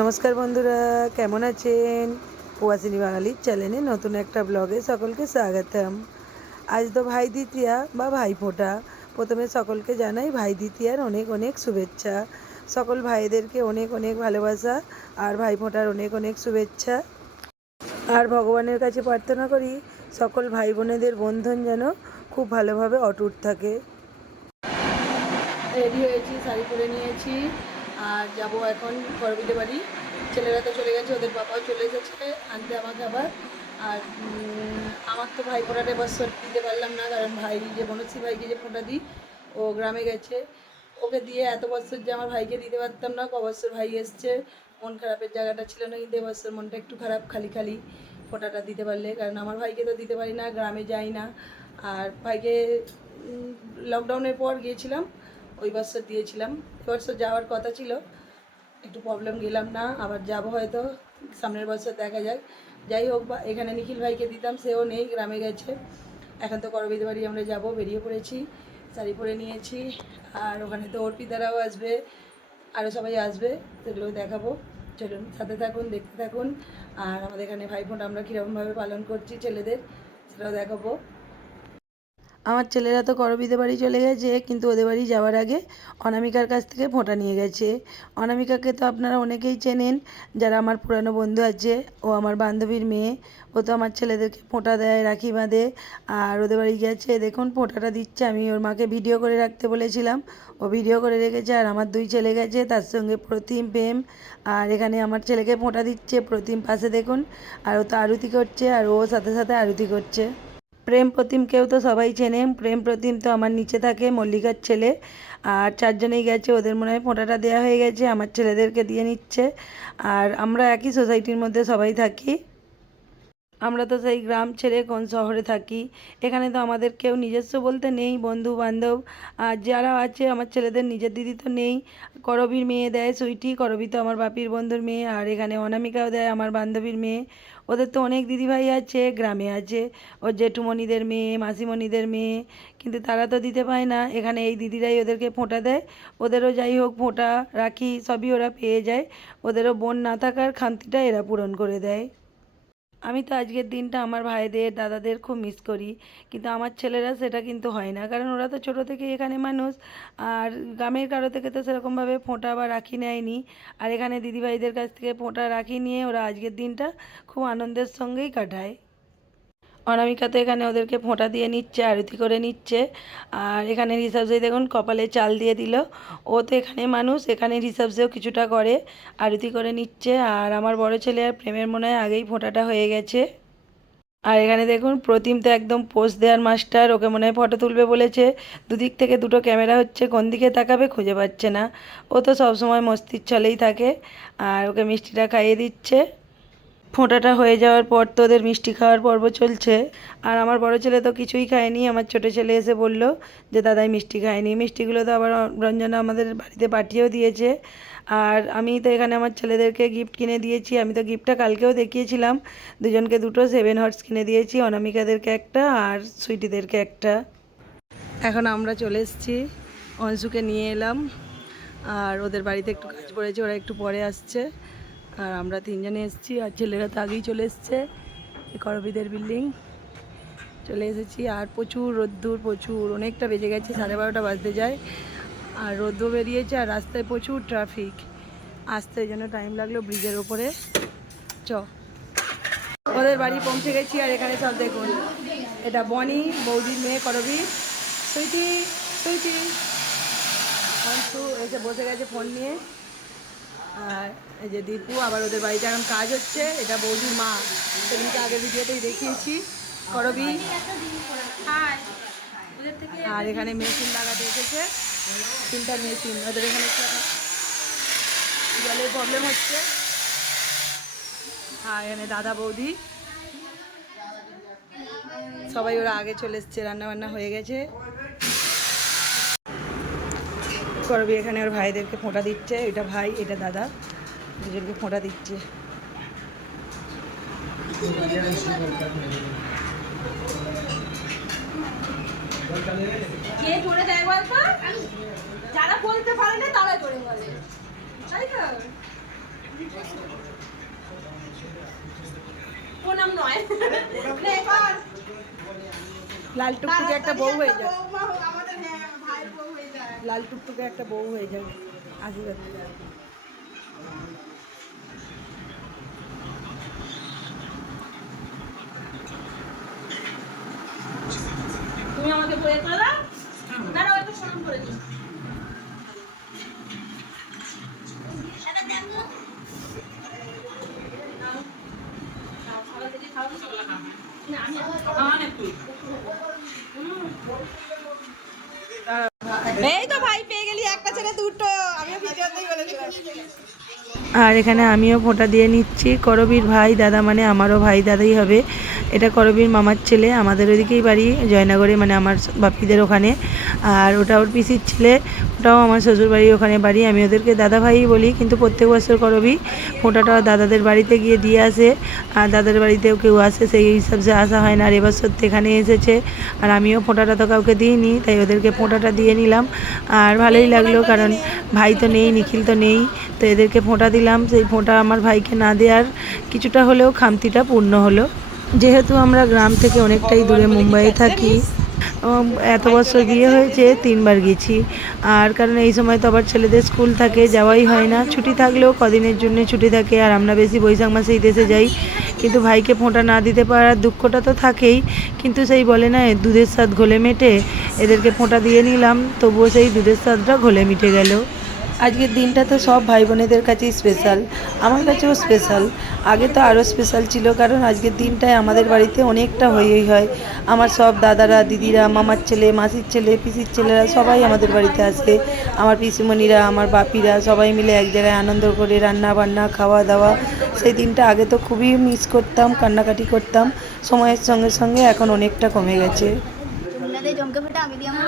নমস্কার বন্ধুরা, কেমন আছেন? ওয়াসিনী বাঙালির চ্যানেলে নতুন একটা ব্লগে সকলকে স্বাগতম। আজ তো ভাই দ্বিতীয়া বা ভাই ফোঁটা প্রথমে সকলকে জানাই ভাই দ্বিতীয়ার অনেক অনেক শুভেচ্ছা। সকল ভাইদেরকে অনেক অনেক ভালোবাসা আর ভাই ফোঁটার অনেক অনেক শুভেচ্ছা। আর ভগবানের কাছে প্রার্থনা করি সকল ভাই বোনেদের বন্ধন যেন খুব ভালোভাবে অটুট থাকে। রেডি হয়েছি, শাড়ি পরে নিয়েছি। আর যাব এখন করবিতে বাড়ি। ছেলেরা তো চলে গেছে, ওদের বাবাও চলে গেছে, আনতে আমাকে আবার। আর আমার তো ভাই ফোঁটাটা বছর দিতে পারলাম না, কারণ ভাই যে বনশ্রী ভাইকে যে ফোঁটা দিই, ও গ্রামে গেছে। ওকে দিয়ে এত বছর যে আমার ভাইকে দিতে পারতাম না ক বছর ভাই এসছে। মন খারাপের জায়গাটা ছিল না, কিন্তু এবছর মনটা একটু খারাপ, খালি খালি ফোঁটাটা দিতে পারলে। কারণ আমার ভাইকে তো দিতে পারি না, গ্রামে যাই না। আর ভাইকে লকডাউনের পর গিয়েছিলাম। ওই বছর দিয়েছিলাম। এবছর যাওয়ার কথা ছিল। একটু প্রবলেম গেলাম না, আবার যাব হয়তো, সামনের বছর দেখা যাক। যাই হোক, বা এখানে নিখিল ভাইকে দিতাম, সেও নেই, গ্রামে গেছে। এখন তো করবিদ বাড়ি আমরা যাব, বেরিয়ে পড়েছি, শাড়ি পরে নিয়েছি, আর ওখানে তো অর্পিতারাও আসবে আরও সবাই আসবে সেগুলো দেখাবো। চলুন, সাথে থাকুন, দেখতে থাকুন, আর আমাদের এখানে ভাইফোঁট আমরা কীরকমভাবে পালন করছি ছেলেদের, সেটাও দেখাবো। আমার ছেলেরা তো করবিতে বাড়ি চলে গেছে, কিন্তু ওদের বাড়ি যাওয়ার আগে অনামিকার কাছ থেকে ফোঁটা নিয়ে গেছে। অনামিকাকে তো আপনারা অনেকেই চেনেন, যারা আমার পুরানো বন্ধু আছে, ও আমার বান্ধবীর মেয়ে। ও তো আমার ছেলেদেরকে ফোঁটা দেয়, রাখি বাঁধে, আর ওদের বাড়ি গেছে। দেখুন, ফোঁটাটা দিচ্ছে। আমি ওর মাকে ভিডিও করে রাখতে বলেছিলাম। ও ভিডিও করে রেখেছে, আর আমার দুই ছেলে গেছে, তার সঙ্গে প্রতিম প্রেম। আর এখানে আমার ছেলেকে ফোঁটা দিচ্ছে প্রতিম পাশে, দেখুন। আর ও তো আরতি করছে, আর ও সাথে সাথে আরতি করছে। প্রেম প্রতিমকেও তো সবাই চেনে। প্রেম প্রতিম তো আমার নিচে থাকে, মল্লিকার ছেলে। আর চারজনেই গেছে, ওদের মনে হয় ফোঁটাটা দেওয়া হয়ে গেছে, আমার ছেলেদেরকে দিয়ে নিচ্ছে। আর আমরা একই সোসাইটির মধ্যে সবাই থাকি। আমরা তো সেই গ্রাম ছেড়ে কোন শহরে থাকি। এখানে তো আমাদের কেউ নিজস্ব বলতে নেই বন্ধু বান্ধব আর যারা আছে, আমার ছেলেদের নিজের দিদি তো নেই। করবীর মেয়ে দেয় সুইটি, করবি তো আমার বাপির বন্ধুর মেয়ে। আর এখানে অনামিকাও দেয় আমার বান্ধবীর মেয়ে। ওদের তো অনেক দিদিভাই আছে, গ্রামে আছে। ওর জেঠুমণিদের মেয়ে, মাসিমণিদের মেয়ে, কিন্তু তারা তো দিতে পায় না। এখানে এই দিদিরাই ওদেরকে ফোঁটা দেয়। ওদেরও যাই হোক ফোঁটা রাখি, সবই ওরা পেয়ে যায়। ওদেরও বোন না থাকার খান্তিটা এরা পূরণ করে দেয়। আমি তো আজকের দিনটা আমার ভাইদের, দাদাদের খুব মিস করি। কিন্তু আমার ছেলেরা সেটা কিন্তু হয় না। কারণ ওরা তো ছোটো থেকে এখানে মানুষ। আর গ্রামের কারও থেকে তো সেরকমভাবে ফোঁটা বা রাখি নেয়নি। আর এখানে দিদিভাইদের কাছ থেকে ফোঁটা, রাখি নিয়ে ওরা আজকের দিনটা খুব আনন্দের সঙ্গেই কাটায়। অনামিকা তো এখানে ওদেরকে ফোঁটা দিয়ে নিচ্ছে, আরতি করে নিচ্ছে। আর এখানে রিসার্ভসে দেখুন কপালে চাল দিয়ে দিল। ও তো এখানে মানুষ, এখানে রিসার্ভসেও কিছুটা করে, আরতি করে নিচ্ছে। আর আমার বড় ছেলে আর প্রেমের মনে হয় আগেই ফোঁটাটা হয়ে গেছে। আর এখানে দেখুন প্রতিম তো একদম পোস্ট দেওয়ার মাস্টার, ওকে মনে হয় ফটো তুলবে বলেছে। দুদিক থেকে দুটো ক্যামেরা হচ্ছে, কোন দিকে তাকাবে খুঁজে পাচ্ছে না। ও তো সবসময় মস্তির ছলেই থাকে। আর ওকে মিষ্টিটা খাইয়ে দিচ্ছে। ফোঁটাটা হয়ে যাওয়ার পর তো ওদের মিষ্টি খাওয়ার পর্ব চলছে। আর আমার বড় ছেলে তো কিছুই খায়নি, আমার ছোটো ছেলে এসে বলল যে, দাদাই মিষ্টি খায়নি। মিষ্টিগুলো তো আবার রঞ্জনা আমাদের বাড়িতে পাঠিয়েও দিয়েছে। আর আমি তো এখানে আমার ছেলেদেরকে গিফট কিনে দিয়েছি। আমি তো গিফটটা কালকেও দেখিয়েছিলাম। দুজনকে দুটো সেভেন হর্স কিনে দিয়েছি, অনামিকাদেরকে একটা আর সুইটিদেরকে একটা। এখন আমরা চলে এসেছি। অংশুকে নিয়ে এলাম। আর ওদের বাড়িতে একটু কাজ পড়েছে, ওরা একটু পরে আসছে। আর আমরা তিনজনে এসেছি, আর ছেলেরা তো আগেই চলে এসছে করবিদের বিল্ডিং চলে এসেছি, আর প্রচুর রোদ্দুর, প্রচুর। অনেকটা বেজে গেছে, সাড়ে বারোটা বাজতে যায়। আর রোদ্দুর বেরিয়েছে, আর রাস্তায় প্রচুর ট্রাফিক আসতে জন্য টাইম লাগল ব্রিজের ওপরে। চ। ওদের বাড়ি পৌঁছে গেছি, আর এখানে সব দেখুন। এটা বনি, বৌদির মেয়ে করবি। সুইটি সুইটি। এসে বসে গেছে ফোন নিয়ে। আর এই যে দীপু আবার ওদের বাড়িতে এখন কাজ হচ্ছে। এটা বৌদির মা। সেদিনকে আগের ভিডিওতেই দেখিয়েছি। করবি? আর এখানে মেশিন লাগাতে এসেছে। তিনটা মেশিন। ওদের এখানে জলের প্রবলেম হচ্ছে। আর এখানে দাদা বৌদি। সবাই ওরা আগে চলে এসছে রান্না বান্না হয়ে গেছে। করবি এখানে ওর ভাইদেরকে ফোঁটা দিচ্ছে এটা ভাই এটা দাদা দুজনকে ফোঁটা দিচ্ছে। কে করে দেয় বলতো যারা বলতে পারে না তারা করে বলে। তাই তো? প্রণাম নয়। নে লাল টুকটুকে একটা বউ হয়ে যায় বৌমা হোক, আমাদের হ্যাঁ, ভাইয়ের বউ হয়ে যায় লাল টুকটুকে একটা বউ হয়ে যায় আশীর্বাদ তুমি আমাকে করে দাও? না না তো প্রণাম করে দিই এই তো ভাই পেয়ে গেলি একটা ছেলে দুটো আমিও ভিডিওতেই বলেছিলাম আর এখানে আমিও ফোঁটা দিয়ে নিচ্ছি। করবীর ভাই দাদা মানে আমারও ভাই দাদাই হবে। এটা করবীর মামার ছেলে, আমাদের ওইদিকেই বাড়ি, জয়নগরে মানে আমার বাপিদের ওখানে। আর ওটা ওর পিসির ছেলে, ওটাও আমার শ্বশুর বাড়ির ওখানে বাড়ি। আমি ওদেরকে দাদা ভাই বলি, কিন্তু প্রত্যেক বছর করবি, ফোঁটাটা দাদাদের বাড়িতে গিয়ে দিয়ে আসে। আর দাদার বাড়িতেও কেউ আসে, সেই হিসাবে আসা হয় না, আর এবছর তো এখানে এসেছে। আর আমিও ফোঁটাটা তো কাউকে দিইনি, তাই ওদেরকে ফোঁটাটা দিয়ে নিলাম। আর ভালোই লাগল, কারণ ভাই তো নেই, নিখিল তো নেই, তো এদেরকে ফোঁটা দিলাম। সেই ফোঁটা আমার ভাইকে না দেওয়ার কিছুটা হলেও খামতিটা পূর্ণ হলো। যেহেতু আমরা গ্রাম থেকে অনেকটাই দূরে মুম্বাইয়ে থাকি এত বছর বিয়ে হয়েছে, তিনবার গেছি। আর কারণ এই সময় তো আবার ছেলেদের স্কুল থাকে, যাওয়াই হয় না। ছুটি থাকলেও কদিনের জন্য ছুটি থাকে, আর আমরা বেশি বৈশাখ মাসেই দেশে যাই। কিন্তু ভাইকে ফোঁটা না দিতে পারার দুঃখটা তো থাকেই, কিন্তু সেই বলে না দুধের স্বাদ ঘোলে মেটে, এদেরকে ফোঁটা দিয়ে নিলাম। তবুও সেই দুধের স্বাদটা ঘোলে মিটে গেল। আজকের দিনটা তো সব ভাই বোনেদের কাছেই স্পেশাল আমার কাছেও স্পেশাল আগে তো আরও স্পেশাল ছিল, কারণ আজকের দিনটায় আমাদের বাড়িতে অনেকটা হয়েই হয়। আমার সব দাদারা, দিদিরা, মামার ছেলে, মাসির ছেলে, পিসির ছেলেরা সবাই আমাদের বাড়িতে আসে। আমার পিসিমণিরা, আমার বাপিরা সবাই মিলে এক জায়গায় আনন্দ করে রান্না বান্না, খাওয়া দাওয়া। সেই দিনটা আগে তো খুবই মিস করতাম, কান্নাকাটি করতাম। সময়ের সঙ্গে সঙ্গে এখন অনেকটা কমে গেছে। আপনাদের জমকে ফেটে আমি দিয়ে আমার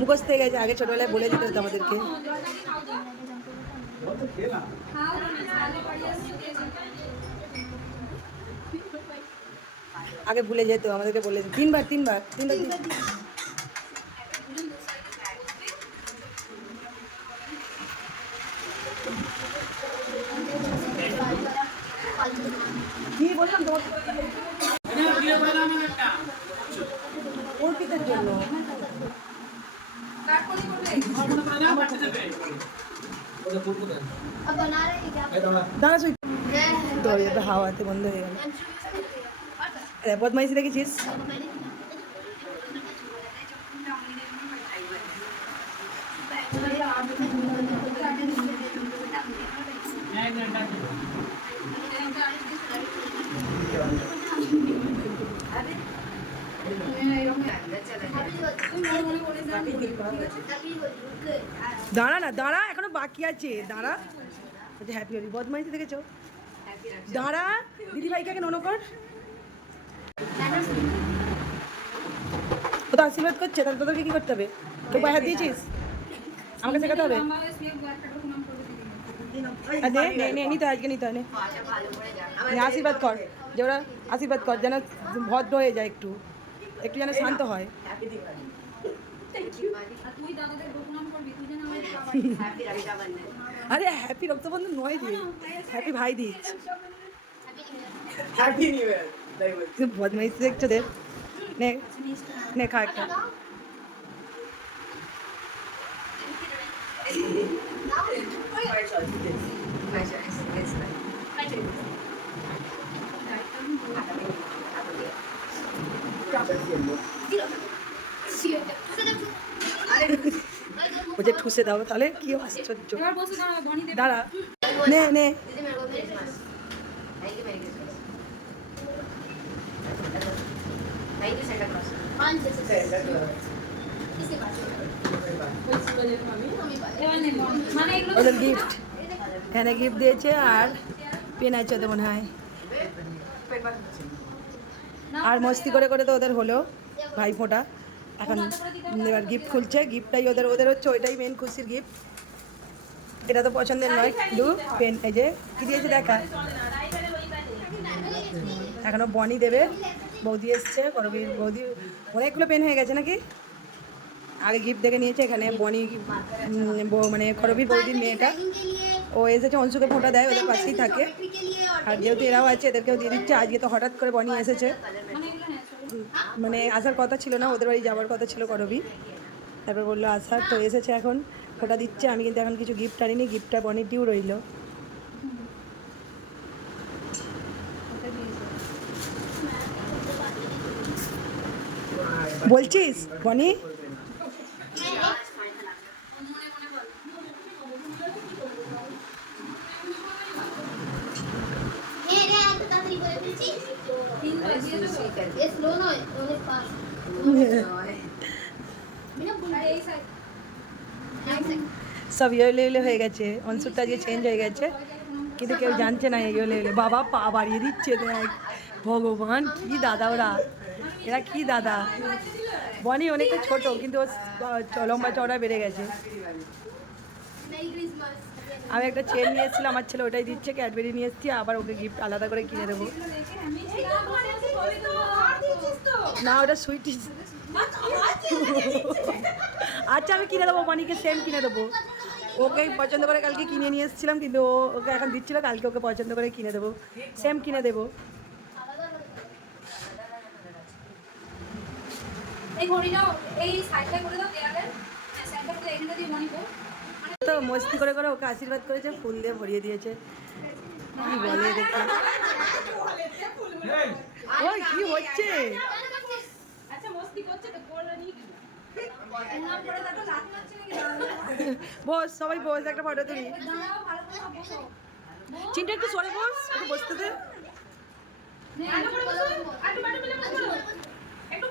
মুখস্থ হয়ে গেছে, আগে ছোটবেলায় বলে দিতে হতো আমাদেরকে। আগে ভুলে যেত, আমাদেরকে বলে। তিনবার তিনবার তিনবার তিনবার। দরজা তো হাওয়াতে বন্ধ হয়ে গেল বদমাইশি দেখেছিস Thank you. দাঁড়া না, দাঁড়া, এখনও বাকি আছে, দাঁড়া। বলছে হ্যাপি হলি বদমাইশি দেখেছ? দাঁড়া দিদি ভাইকে আগে ননো কর। ও তো আশীর্বাদ করছে, তাহলে তোদেরকে কি করতে হবে? তুই পায়ে হাত দিয়েছিস? আমাকে শেখাতে হবে? নে নে নে, নিতে আজকে নিতে হয় আশীর্বাদ কর, যে ওরা আশীর্বাদ কর, যেন ভদ্র হয়ে যায় একটু। একটু যেন শান্ত হয়। আরে হ্যাপি রক্তবন্ধন নয় রে হ্যাপি ভাই দিচ্ছ। বদমাইশি দেখছ দেখ নে নে খা একটা। ও ঠুসে দাও, তাহলে কি আশ্চর্য? দাঁড়া। নে নে। ওদের গিফট এখানে গিফট দিয়েছে আর পেন আছে ওদের মনে হয়। আর মস্তি করে করে তো ওদের হলো ভাইফোঁটা। এখন এবার গিফট খুলছে গিফটটাই ওদের ওদের হচ্ছে ওইটাই মেন খুশির গিফট এটা তো পছন্দের নয় দু পেন এই যে, কী দিয়েছে দেখা? এখনও বনি দেবে, বৌদি এসছে করবি বৌদি অনেকগুলো পেন হয়ে গেছে নাকি? আগে গিফট দেখে নিয়েছে, এখানে বনি মানে করবির বৌদির মেয়েটা। ও এসেছে অংশুকে ফোঁটা দেয়, ওদের পাশেই থাকে। আর যেহেতু এরাও আছে, এদেরকেও দিয়ে দিচ্ছে। আজকে তো হঠাৎ করে বনি এসেছে। মানে আসার কথা ছিল না, ওদের বাড়ি যাওয়ার কথা ছিল করবি। তারপর বলল, আসার তো এসেছে এখন। ফোঁটা দিচ্ছে, আমি কিন্তু এখন কিছু গিফট আনিনি গিফটটা বনিটিও রইল। বলছিস, বনি? এ স্লো নয় অনেক ফাস্ট সব ইয়েলে ইয়েলে হয়ে গেছে। অংশুরটা আজকে চেঞ্জ হয়ে গেছে। কিন্তু কেউ জানছে না ইয়েলে ইয়েলে বাবা পা বাড়িয়ে দিচ্ছে দেখ। ভগবান কি দাদা ওরা? এরা কি দাদা? বনি অনেকটা ছোট কিন্তু লম্বা চওড়া বেড়ে গেছে। আমি একটা চেন নিয়ে আমার ছেলে ওটাই দিচ্ছে ক্যাডবেরি নিয়ে এসেছি, আবার ওকে গিফট আলাদা করে কিনে দেবো। না, ওটা সুইট আচ্ছা আমি কিনে দেবো বনিকে সেম কিনে দেবো। ওকে পছন্দ করে কালকে কিনে নিয়ে এসেছিলাম, কিন্তু ও ওকে এখন দিচ্ছিল, কালকে ওকে পছন্দ করে কিনে দেবো। সেম কিনে দেবো। এই ঘড়িটাও, এই সাইডটা করে দাও দেয়ালের সাইডটা করে এখানে দিয়ে মনি বউ তো মস্তি করে করে ওকে আশীর্বাদ করেছে, ফুল দিয়ে ভরিয়ে দিয়েছে। কি বলে দেখি ওই, কি হচ্ছে? বস, সবাই বস, একটা ফটো তুলি। চিন্তা একটু সরে বস, একটু বসতে দে। একটু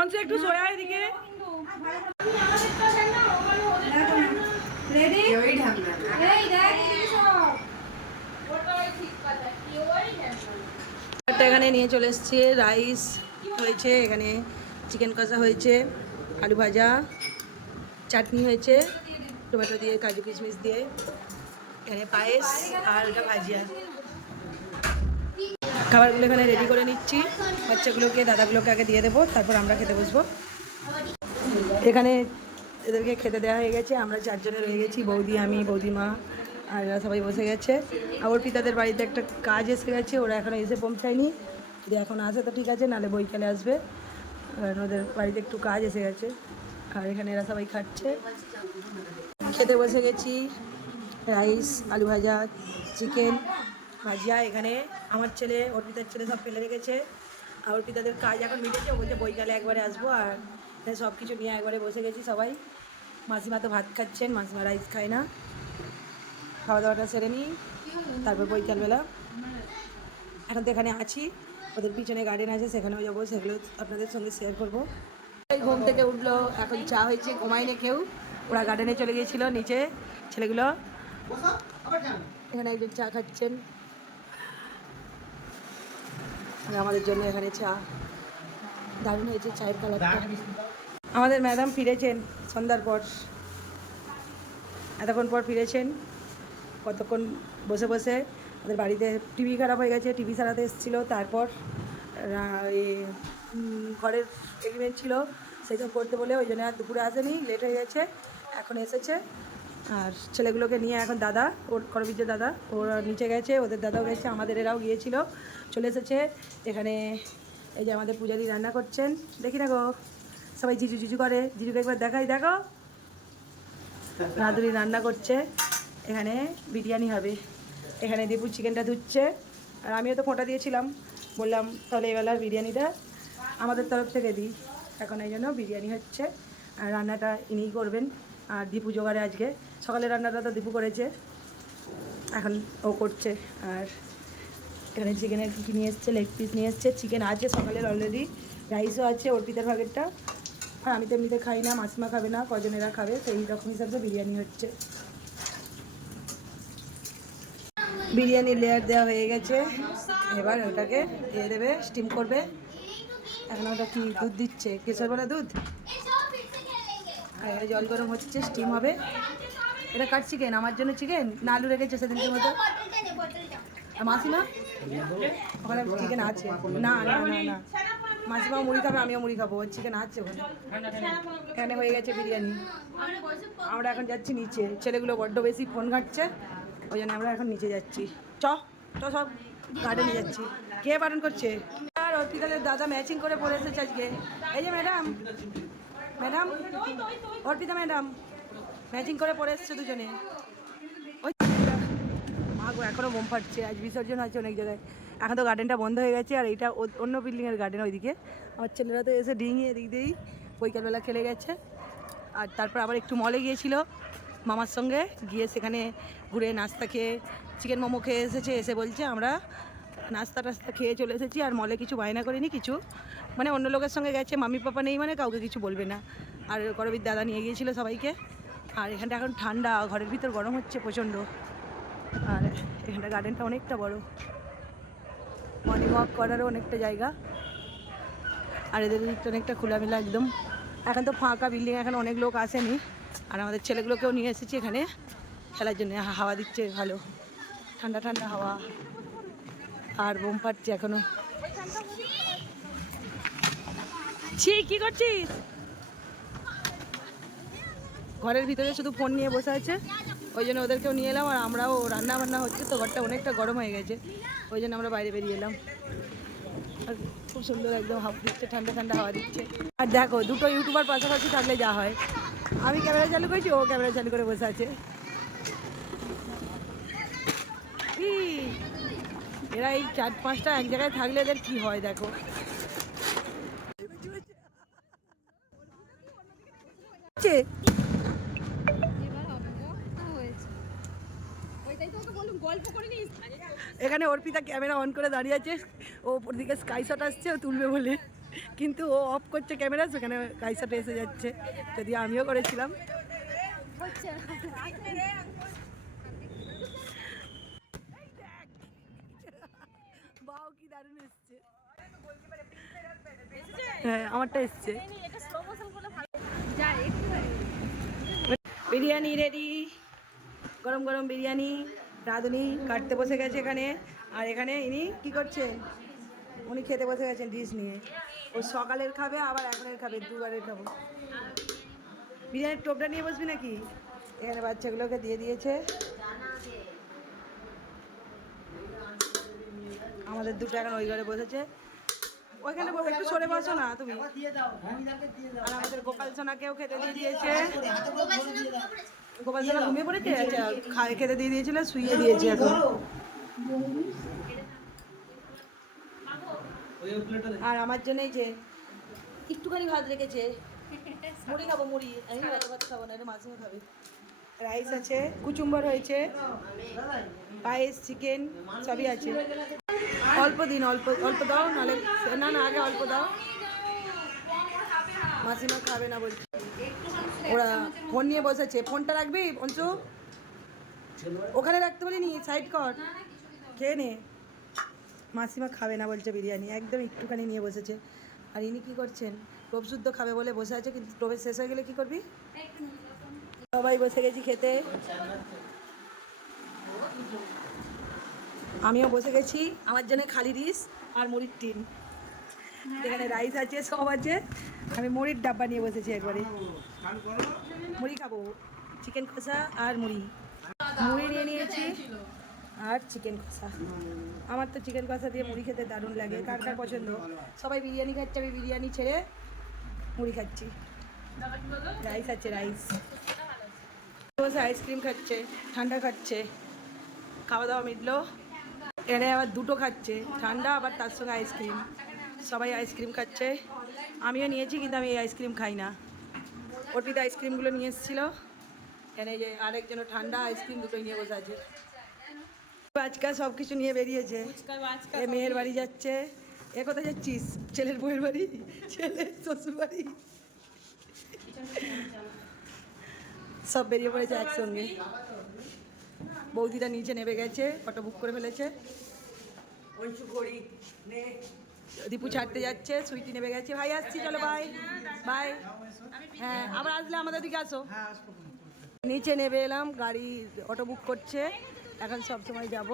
অংশ একটু সরে আয় এদিকে। এই দেখ ঠিক কথা কি ওই একটা এখানে নিয়ে চলে এসেছি রাইস হয়েছে এখানে চিকেন কষা হয়েছে আলু ভাজা চাটনি হয়েছে টমেটো দিয়ে কাজু কিশমিশ দিয়ে এখানে পায়েস আর ওটা ভাজিয়া। খাবারগুলো এখানে রেডি করে নিচ্ছি। বাচ্চাগুলোকে, দাদাগুলোকে আগে দিয়ে দেবো, তারপর আমরা খেতে বসবো। এখানে এদেরকে খেতে দেওয়া হয়ে গেছে, আমরা চারজনে রয়ে গেছি, বৌদি, আমি, বৌদিমা, আর এরা সবাই বসে গেছে। আর ওর পিতাদের বাড়িতে একটা কাজ এসে গেছে, ওরা এখনও এসে পৌঁছায়নি। যদি এখন আসে তো ঠিক আছে, নাহলে বইকালে আসবে। আর ওদের বাড়িতে একটু কাজ এসে গেছে। আর এখানে এরা সবাই খাচ্ছে। খেতে বসে গেছি। রাইস, আলু ভাজা, চিকেন ভাজিয়া এখানে আমার ছেলে, অর্পিতার ছেলে সব ফেলে রেখেছে। আর অর্পিতাদের কাজ এখন মিটেছে বলছে বইকালে একবারে আসব আর সব কিছু নিয়ে একবারে বসে গেছি সবাই। মাসিমা তো ভাত খাচ্ছেন, মাসিমা রাইস খায় না। খাওয়া দাওয়াটা সেরে নিই, তারপর বৈকালবেলা এখন তো এখানে আছি, ওদের পিছনে গার্ডেন আছে, সেখানেও যাব, সেগুলো আপনাদের সঙ্গে শেয়ার করব। ঘুম থেকে উঠল, এখন চা হয়েছে ঘুমায়নি কেউ। ওরা গার্ডেনে চলে গিয়েছিল, নিচে ছেলেগুলো। এখানে একজন চা খাচ্ছেন। আর আমাদের জন্য এখানে চা দারুণ হয়েছে চায়ের কালারটা। আমাদের ম্যাডাম ফিরেছেন সন্ধ্যার পর। এতক্ষণ পর ফিরেছেন কতক্ষণ বসে বসে আমাদের বাড়িতে টিভি খারাপ হয়ে গেছে টিভি সারাতে এসেছিল তারপর ঘরের এগ্রিমেন্ট ছিল সেইসব করতে বলে ওই জন্য আর দুপুরে আসেনি লেট হয়ে গেছে এখন এসেছে। আর ছেলেগুলোকে নিয়ে এখন দাদা ওর করবিজের দাদা ওরা নিচে গেছে ওদের দাদাও গেছে আমাদের এরাও গিয়েছিল। চলে এসেছে। এখানে এই যে আমাদের পূজারি রান্না করছেন। দেখি দেখো, সবাই জিজু জিজু করে। জিজুকে একবার দেখাই, দেখো। রাঁধুনি রান্না করছে। এখানে বিরিয়ানি হবে। এখানে দীপু চিকেনটা ধুচ্ছে। আর আমিও তো ফোঁটা দিয়েছিলাম। বললাম, তাহলে এবেলার বিরিয়ানিটা আমাদের তরফ থেকে দিই। এখন এই জন্য বিরিয়ানি হচ্ছে। আর রান্নাটা ইনিই করবেন। আর দীপু জোগাড়ে আজকে। সকালে রান্নাটা তো দীপু করেছে। এখন ও করছে। আর এখানে চিকেনের কী কী নিয়ে এসছে লেগ পিস নিয়ে এসছে চিকেন আছে সকালের অলরেডি রাইসও আছে, অর্পিতার ভাগেরটা। আর আমি তো এমনিতে খাই না, মাসিমা খাবে না, কজনেরা খাবে, সেই রকম হিসাবে বিরিয়ানি হচ্ছে। বিরিয়ানির লেয়ার দেওয়া হয়ে গেছে। এবার ওটাকে দিয়ে দেবে স্টিম করবে। এখন ওটা কি দুধ দিচ্ছে? কেশর বলে দুধ? আর জল গরম হচ্ছে স্টিম হবে। এটা কার চিকেন আমার জন্য চিকেন না, আলু রেখেছে সেদিনকে মতো। আর মাসিমা? ওখানে চিকেন আছে। না না না না। মাসিমা মুড়ি খাবে, আমিও মুড়ি খাব। চিকেন আছে ওখানে। এখানে হয়ে গেছে বিরিয়ানি। আমরা এখন যাচ্ছি নিচে। ছেলেগুলো বড্ড বেশি ফোন ঘাটছে। ওই জন্য আমরা এখন নিচে যাচ্ছি। চ চ সব গার্ডেনে যাচ্ছি। কে বারণ করছে? আর অর্পিতাদের দাদা ম্যাচিং করে পরে এসেছে আজকে। এই যে madam madam Arpita madam matching করে পরে এসেছে দুজনে। এখনও বোম ফাটছে, আজ বিসর্জন হয়েছে অনেক জায়গায়। এখন তো গার্ডেনটা বন্ধ হয়ে গেছে, আর এটা অন্য বিল্ডিংয়ের গার্ডেন ওইদিকে। আমার ছেলেরা তো এসে ডিঙিয়ে এদিক দিয়েই বৈকালবেলা খেলে গেছে। আর তারপর আবার একটু মলে গিয়েছিল মামার সঙ্গে, গিয়ে সেখানে ঘুরে নাস্তা খেয়ে চিকেন মোমো খেয়ে এসেছে, এসে বলছে, আমরা নাস্তা টাস্তা খেয়ে চলে এসেছি, আর মলে কিছু বায়না করিনি, কিছু। মানে অন্য লোকের সঙ্গে গেছে, মামি পাপা নেই মানে কাউকে কিছু বলবে না। আর করবির দাদা নিয়ে গিয়েছিল সবাইকে। আর এখানটা এখন ঠান্ডা, ঘরের ভিতর গরম হচ্ছে প্রচণ্ড। আর এখানটা গার্ডেনটা অনেকটা বড়। মর্নিং ওয়াক করারও অনেকটা জায়গা। আর এদের দিকটা অনেকটা খোলামেলা একদম। এখন তো ফাঁকা বিল্ডিং এখন অনেক লোক আসেনি। আর আমাদের ছেলেগুলোকেও নিয়ে এসেছি এখানে। খেলার জন্য হাওয়া দিচ্ছে, ভালো। ঠান্ডা ঠান্ডা হাওয়া। আর বোম ফাটছে এখনও। ছি, কি করছিস? ঘরের ভিতরে শুধু ফোন নিয়ে বসে আছে। ওই জন্য ওদেরকেও নিয়ে এলাম আর আমরাও রান্না বান্না হচ্ছে, তো ঘরটা অনেকটা গরম হয়ে গেছে। ওই জন্য আমরা বাইরে বেরিয়ে এলাম। আর খুব সুন্দর একদম হাওয়া দিচ্ছে, ঠান্ডা ঠান্ডা হাওয়া দিচ্ছে। আর দেখো, দুটো ইউটিউবার পাশাপাশি থাকলে যা হয়। আমি ক্যামেরা চালু করেছি, ও ক্যামেরা চালু করে বসে আছে। এরা এই চার পাঁচটা এক জায়গায় থাকলে এদের কি হয়, দেখো। হচ্ছে? এখানে অর্পিতা ক্যামেরা অন করে দাঁড়িয়ে আছে। ও ওপর দিকে স্কাই শট আসছে ও তুলবে বলে। কিন্তু ও অফ করছে ক্যামেরা সেখানে স্কাই শট এসে যাচ্ছে। যদি আমিও করেছিলাম। বাও কি দারুণ এসছে। হ্যাঁ আমারটা এসছে। বিরিয়ানি রেডি গরম গরম বিরিয়ানি। রাঁধুনি কাটতে বসে গেছে এখানে। আর এখানে ইনি কি করছেন উনি খেতে বসে গেছেন ডিশ নিয়ে। ও সকালের খাবে, আবার এখনের খাবে, দুবারের খাব। বিরিয়ানির টোপটা নিয়ে বসবি নাকি? এখানে বাচ্চাগুলোকে দিয়ে দিয়েছে। আমাদের দুটো এখন ওই ঘরে বসেছে। ওইখানে একটু সরে বসো না তুমি। আর আমাদের গোপাল সোনাকেও খেতে দিয়ে দিয়েছে। গোপাল সোনা ঘুমিয়ে পড়েছে? আচ্ছা খায় খেতে দিয়ে দিয়েছিল শুইয়ে দিয়েছে এখন। আর আমার জন্য এই যে একটুখানি ভাত রেখেছে। মুড়ি খাব মুড়ি। আমি ভাত ভাত খাব না এটা মাঝে খাবে। রাইস আছে কুচুম্বর হয়েছে পায়েস চিকেন সবই আছে। অল্প দিন অল্প অল্প দাও নাহলে না না আগে অল্প দাও। মাসিমা খাবে না বলছে। ওরা ফোন নিয়ে বসেছে। ফোনটা রাখবি অঞ্চু? ওখানে রাখতে বলিনি সাইড কর। খেয়ে নে। মাসিমা খাবে না বলছে বিরিয়ানি একদম একটুখানি নিয়ে বসেছে। আর ইনি কী করছেন? টোপ শুদ্ধ খাবে বলে বসে আছে কিন্তু টোপের শেষ হয়ে গেলে কী করবি? সবাই বসে গেছি খেতে। আমিও বসে গেছি আমার জন্য খালি রিস আর মুড়ির টিন। এখানে রাইস আছে সব আছে। আমি মুড়ির ডাব্বা নিয়ে বসেছি একবারে। মুড়ি খাব। চিকেন কষা আর মুড়ি। মুড়ি নিয়ে নিয়েছি আর চিকেন কষা। আমার তো চিকেন কষা দিয়ে মুড়ি খেতে দারুণ লাগে। কার কার পছন্দ? সবাই বিরিয়ানি খাচ্ছে, আমি বিরিয়ানি ছেড়ে মুড়ি খাচ্ছি। রাইস আছে রাইস বসে আইসক্রিম খাচ্ছে, ঠান্ডা খাচ্ছে। খাওয়া দাওয়া মিটলো। এনে আবার দুটো খাচ্ছে, ঠান্ডা, আবার তার সঙ্গে আইসক্রিম সবাই আইসক্রিম খাচ্ছে। আমিও নিয়েছি, কিন্তু আমি এই আইসক্রিম খাই না। অর্পিতা আইসক্রিমগুলো নিয়ে এসেছিল। এখানে যে আরেকজনও ঠান্ডা আইসক্রিম দুটোই নিয়ে বসে আছে। আজকা সব কিছু নিয়ে বেরিয়েছে। এ মেয়ের বাড়ি যাচ্ছে। এ কোথায় যাচ্ছিস? ছেলের বউয়ের বাড়ি? ছেলের শ্বশুর বাড়ি? সব বেরিয়ে পড়েছে একসঙ্গে। বৌদিটা নিচে নেমে গেছে অটো বুক করে ফেলেছে। দীপু ছাড়তে যাচ্ছে, সুইটি নেমে গেছে। ভাই, আসছি, চলো ভাই বাই হ্যাঁ আবার আসলে আমাদের দিকে আসো। নিচে নেমে এলাম, গাড়ি অটো বুক করছে। এখন সব সময় যাব।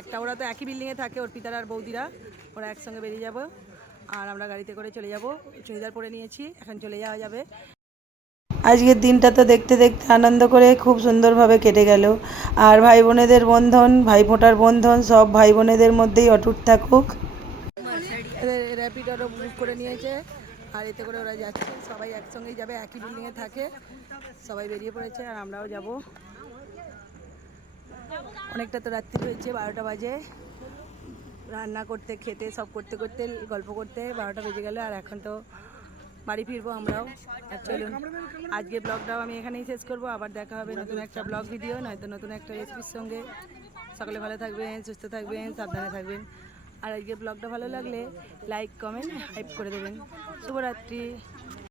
একটা, ওরা তো একই বিল্ডিংয়ে থাকে অর্পিতার আর বৌদিরা। ওরা একসঙ্গে বেরিয়ে যাব। আর আমরা গাড়িতে করে চলে যাব। চুড়িদার পরে নিয়েছি, এখন চলে যাওয়া যাবে। আজকের দিনটা তো দেখতে দেখতে আনন্দ করে খুব সুন্দরভাবে কেটে গেল। আর ভাই বোনেদের বন্ধন ভাই ফোঁটার বন্ধন, সব ভাই বোনেদের মধ্যেই অটুট থাকুক। র্যাপিডোরও বুক করে নিয়েছে। আর এতে করে ওরা যাচ্ছে। সবাই একসঙ্গেই যাবে, একই বিল্ডিংয়ে থাকে। সবাই বেরিয়ে পড়েছে আর আমরাও যাব। অনেকটা তো রাত্রি হয়েছে, বারোটা বাজে। রান্না করতে, খেতে, সব করতে করতে, গল্প করতে বারোটা বেজে গেল। আর এখন তো বাড়ি ফিরবো আমরাও। চলুন আজকে ব্লগটাও আমি এখানেই শেষ করব। আবার দেখা হবে নতুন একটা ব্লগ ভিডিও নয়তো নতুন একটা রেসিপির সঙ্গে। সকলে ভালো থাকবেন, সুস্থ থাকবেন, সাবধানে থাকবেন। আর আজকে ব্লগটা ভালো লাগলে লাইক কমেন্ট হাইপ করে দেবেন। শুভরাত্রি।